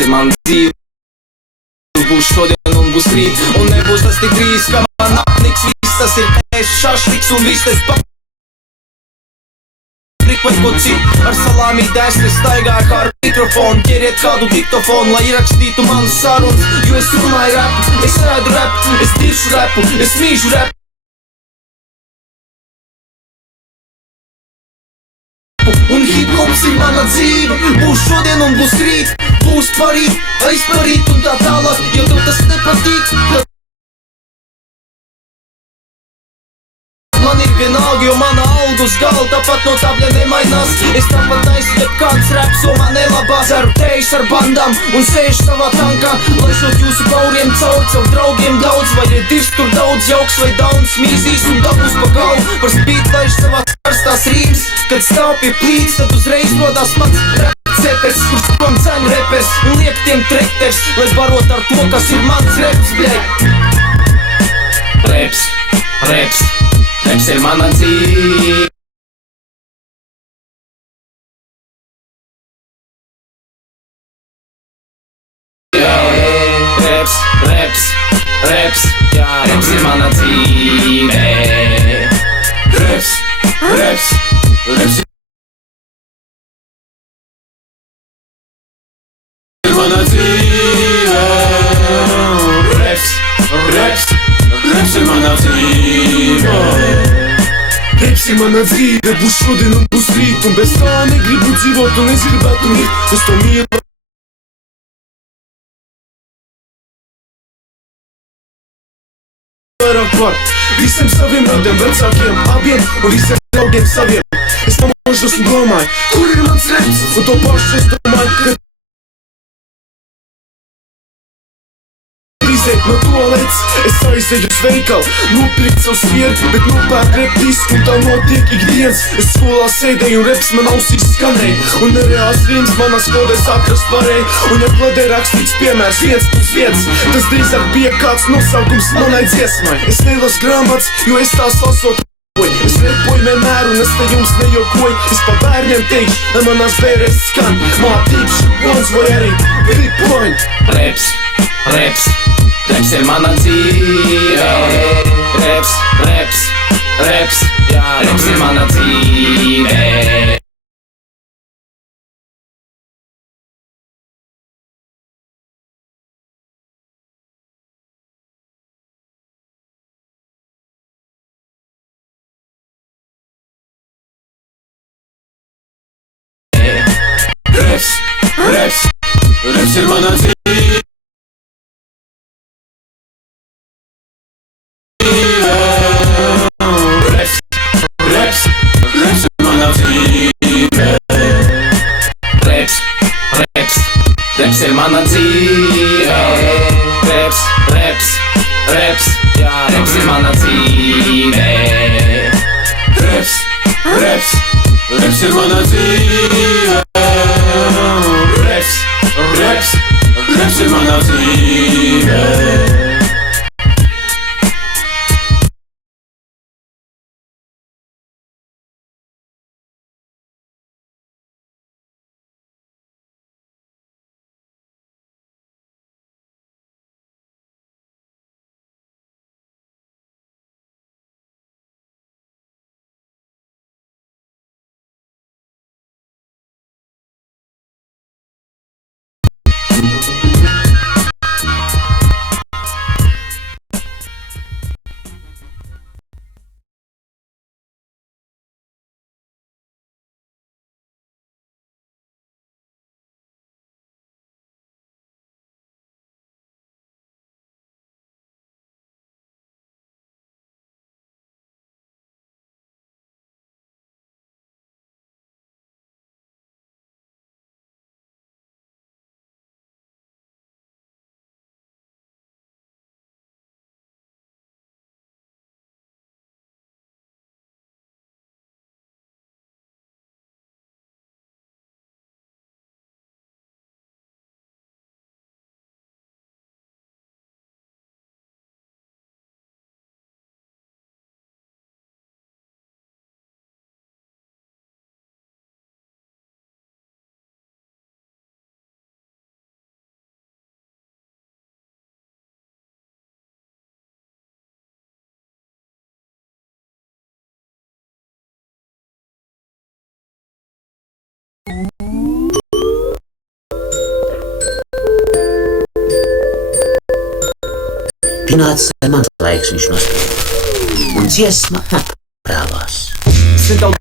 ir man dzīve. Būs šodien un būs rīt, un nebūs tas tik drīz, kā man apniks. Viss tas ir ēst šašliks un viss tas vai ko citu. Ar salāmī dēsti staigāju kā ar mikrofonu. Ķeriet kādu diktofonu, lai ierakstītu manas sarunas. Jo es runāju rapu, es ēdu rapu, es diršu rapu, es mīžu rapu. Un hip-hops ir mana dzīve. Būs šodien un būs rīt, būs parīt, aizparīt un tā tālāk. Jo tev tas nepatīk, tad man ir vienalga, jo mana alga uz galda tāpat no tabļa nemainās. Es tāpat taisu, ja kāds raps, o man nelabā. Dzeru tējas ar bandām un sēžu savā tankā, laišot jūsu gauriem cauri savu draugiem daudz. Vai ir divs tur daudz jauks vai dauns, mīzīs un dabūs pa galvu. Par spīt laiž savās karstās rīms. Kad stāv pie plīts, tad uzreiz rodās mans cepers, kurš prom cenu repers un liek tiem trekters, lai barot ar to, kas ir mans reps, bļek. Reps, reps, reps ir mana dzīve. Reps, reps, reps, reps ir mana dzīve. Reps, reps, reps ir mana dzīve. Reps, reps, reps ir mana dzīve. Reps ir mana dzīve, būs šodien un būs rīt. Un bez tā negribu dzīvot un es gribētu mirt. Es to mīlu. Par visiem saviem radiem, vecākiem, abiem un visiem draugiem saviem. Es pamožos un domāju, kur ir mans reps? Un to pašu es domāju, ka no toalets es aizēju uz veikalu, nopirkt savu svieru, bet nopērk rep disku un tā notiek ikdienas. Es skolā sēdēju un reps man ausīs skanēja, un nereāls rims manās kodē saprast varēja. Un ja kladē rakstīts piemērs 1+1, tas drīzāk bija kāds nosaukums manai dziesmai. Es nelasu grāmatas, jo es tās lasot. Es repoju vienmēr un es te jums nejokoju. Es pa bērniem teikšu, lai manās bērēs skan mātīšu, plons vai arī ripoņi. Reps, reps, reps ir mana dzīve. Reps, reps, reps, reps ir mana dzīve. Reps, reps, reps ir mana dzīve. Reps ir mana dzīve. Reps, reps, reps, reps ir mana dzīve. Reps, reps, reps ir mana dzīve. Reps, reps, reps ir mana dzīve. Pienācis mans laiks, viņš nospēja. Un dziesma prāvās. Es nedaudz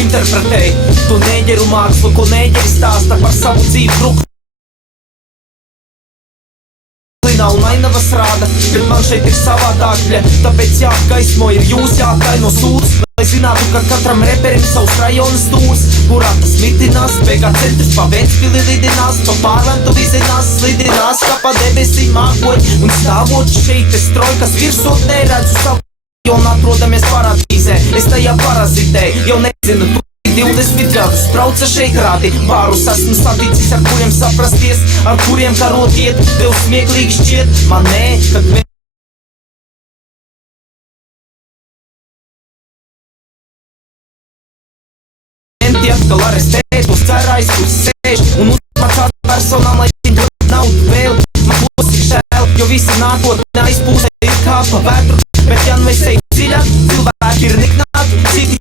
interpretēju to neģeru mākslu, ko neģeri stāsta par savu dzīvi Bruklinā un ainavas rāda, bet man šeit ir savādākļa, tāpēc jāapgaismo ir jūs jātaino sūds, lai zinātu, ka katram reperim savs rajonas stūrs, kurā tas mitinās, beigā centrs pa Ventspili lidinās, pa pārventu vizinās, slidinās, kā pa debesīm mākoņi, un stāvot šeit es trojkas virsot neredzu savu. Un atrodamies paradīzē, es tajā parazitēju, jau nezinu, tu 20 gadus brauca šeit rādi, pārus esmu saticis, ar kuriem saprasties, ar kuriem karot iet, tev smieklīgi šķiet, man nē, kad menti atkal arestēt, uz cerājs, kur sēž, un uzmacāt personām, lai viņi dod naudu vēl, man būs tik žēl, jo visi nākotnē aizpūsē ir kā pa vētru. Bet ja nu es eju dziļāk, cilvēki ir niknāki, citi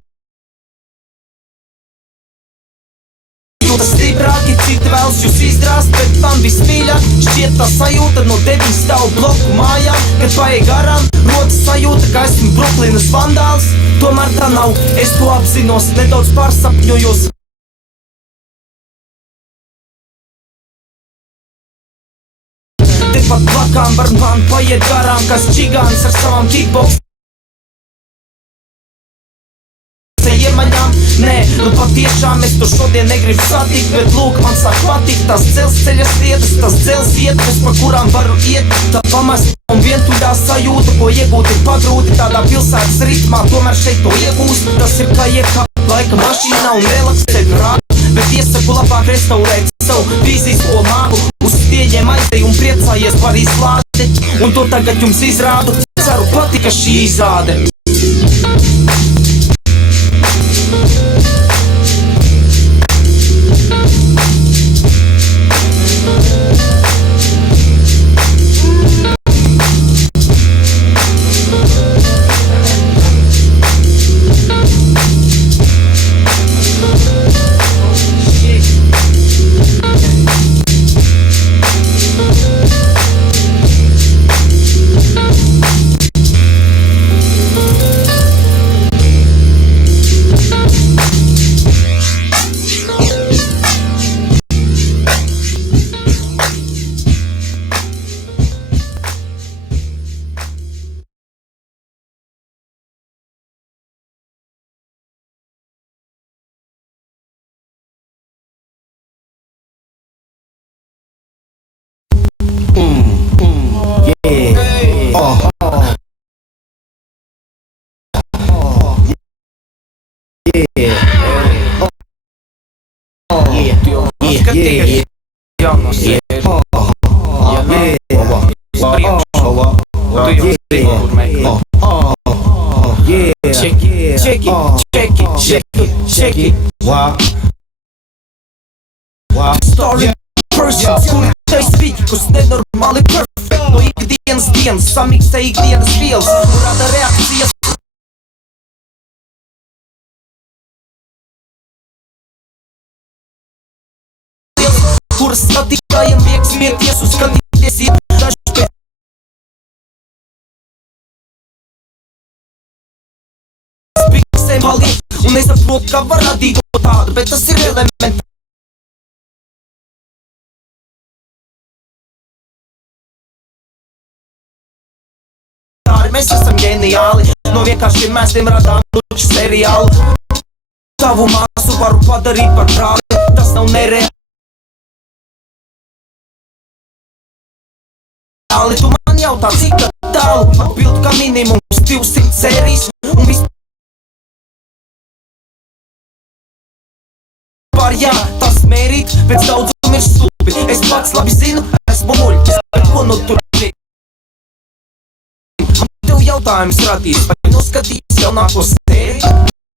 jūtas stiprāki, citi vēlas jūs izdrāst, bet man vismīļāk šķiet tā sajūta no 9 stāvu bloku mājām, kad paej garām, rodas sajūta, ka esmu Bruklinas vandāls, tomēr tā nav, es to apzinos, nedaudz pārsapņojos. Pat plakām var man paiet garām, kas čigāns ar savām kickbox iemaņām. Nē, nu patiešām es to šodien negribu satikt, bet lūk, man sāk patikt tās dzelzceļa sliedas, tās dzelzietas, pa kurām varu iet, tā pamest un vientuļā sajūta, ko iegūt ir pagrūti tādā pilsētas ritmā, tomēr šeit to iegūst, tas ir kā iekāpt laika mašīnā un relaksēt prātu. Bet iesaku labāk restaurēt savu fizisko māgu, uz stieģiem aizej un priecājies par izlādi, un to tagad jums izrādu, ceru patika šī izrāde. Check it. Story person, kuri šai spīķus nenormāli perfect, no ikdienas dienas samiksē ikdienas vielas un rada reakcijas. Kuras skatītājiem liek smieties un skatīties ir dažs pēc spiksēm paliek, un nesaprot, kā var radīt to tādu, bet tas ir elementāri. Mēs esam ģeniāli, no vienkāršiem mēstiem radām luču seriālu. Tavu māsu varu padarīt par brāli, tas nav nereāli. Tu man jautā, cik tālu, atbildu, ka minimums 200 sērijas un vispār jā, tas mērīt, pēc daudzum ir stulbi. Es pats labi zinu, esmu muļķis, bet ko nu tur ir? Tev jautājums radīs, vai noskatījis jaunāko